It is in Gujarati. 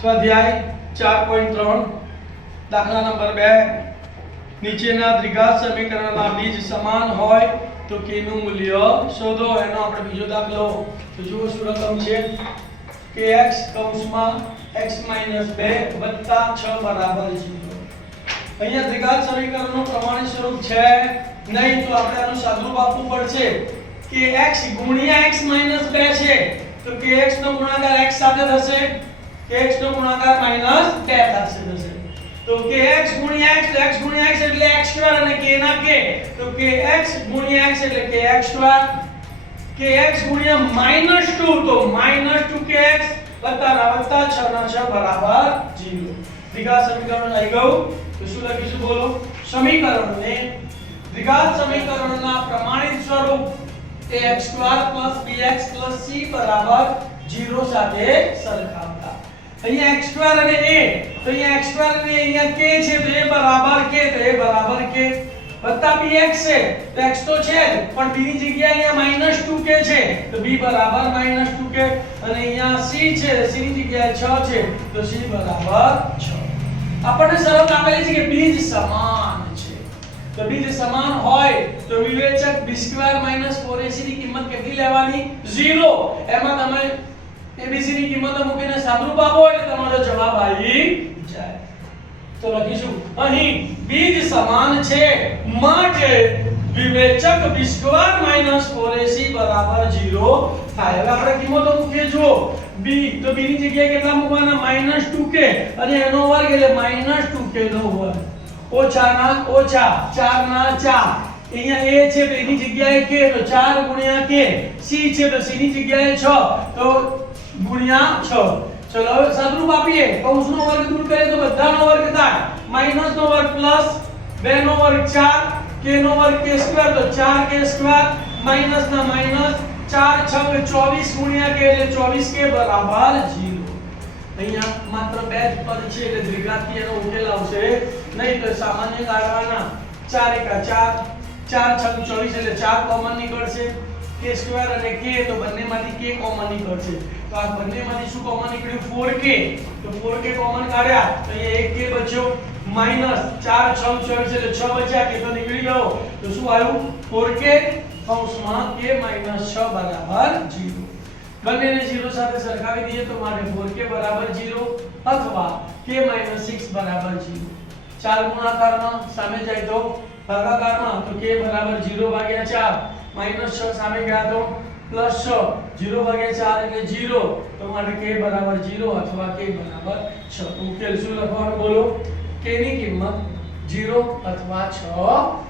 સ્વાધ્યાય 4.3 દાખલા નંબર 2 નીચેના દ્વિઘાત સમીકરણના બીજ સમાન હોય તો k નું મૂલ્ય શોધો. એનો આપણે બીજો દાખલો તો જુઓ શું રકમ છે kx કૌંસમાં x - 2 + 6 બરાબર 0. અહીંયા દ્વિઘાત સમીકરણનું પ્રમાણિત સ્વરૂપ છે નહીં તો આપણે આનું સાદુરૂપ આપવું પડશે કે x ગુણ્યા x - 2 છે તો kx નો ગુણાકાર x સાથે થશે, kx નો ગુણાકાર -2 થશે. તો kx ગુણ્યા x તો x ગુણ્યા x એટલે x2 અને k ના k તો kx ગુણ્યા x એટલે kx2, kx ગુણ્યા -2 તો -2kx વત્તા 6 ના 6 બરાબર 0. દ્વિઘાત સમીકરણ આવી ગયું તો શું લખીશું બોલો? સમીકરણને દ્વિઘાત સમીકરણના પ્રમાણિત સ્વરૂપ એ x2 + bx + c બરાબર 0 સાથે સરખાવતા. અહીંયા x2 અને a તો અહીંયા x2 અને અહીંયા k છે તો a બરાબર k તો a બરાબર k વત્તા bx છે તો x તો છે જ પણ b ની જગ્યાએ અહીંયા -2k છે તો b બરાબર -2k અને અહીંયા c છે c ની જગ્યાએ 6 છે તો c બરાબર 6. આપણને શરત આપેલી છે કે બીજ સમાન છે તો બીજ સમાન હોય તો વિવેચક b2 - 4ac ની કિંમત કેટલી લેવાની? 0. એમાં તમે abc ની કિંમત મૂકીને સાદુરૂપ આપો એટલે તમારો જવાબ આવી જાય. તો લખીશું અહીં બીજ સમાન છે માટે વિવેચક b2 - 4ac બરાબર 0 થાય. હવે આપણે કિંમતો મૂકીએ જુઓ b તો b ની જગ્યાએ કેટલા મૂકવાના? -2k અને એનો વર્ગ એટલે -2k નો વર્ગ ઓછા ના ઓછા 4 ના 4 અહીંયા a છે તો એની જગ્યાએ k તો 4 ગુણ્યા k, c છે તો c ની જગ્યાએ 6 તો ગુણ્યા 6. ચલો હવે સાદુરૂપ આપીએ. કૌંસનો વર્ગ દૂર કરીએ તો બધાનો વર્ગ થાય. માઈનસ નો વર્ગ પ્લસ 2 નો વર્ગ 4 k નો વર્ગ k2 તો 4k2 માઈનસ ના માઈનસ 4 6 24 ગુણ્યા k એટલે 24k બરાબર 0. અહીંયા માત્ર બે જ પદ છે એટલે દ્વિઘાતી એનો ઉકેલ આવશે નહીં તો સામાન્ય કાઢવાના 4 * 4 4 6 24 એટલે 4 કોમન નીકળશે k2 અને k તો બંનેમાંથી k કોમન નીકળશે તો આ બંનેમાંથી શું કોમન નીકળ્યું? 4k તો 4k કોમન કાઢ્યા તો અહીંયા 1k બચ્યો માઈનસ 4 6 24 એટલે 6 બચ્યા k તો નીકળી ગયો તો શું આવ્યું? 4k કૌંસમાં k - 6 બરાબર 0. બંનેને 0 સાથે સરખાવી દઈએ તો માટે 4k બરાબર 0 અથવા k - 6 બરાબર 0. 4 ગુણાકારમાં સામે જાય તો ભાગાકારમાં તો k બરાબર 0 ભાગ્યા 4 -6 સામે ગયા તો +6 0 ભાગ્યા 4 એટલે 0 તો માટે k બરાબર 0 અથવા k બરાબર 6. ઉકેલ શું લખવાનું બોલો? k ની કિંમત 0 અથવા 6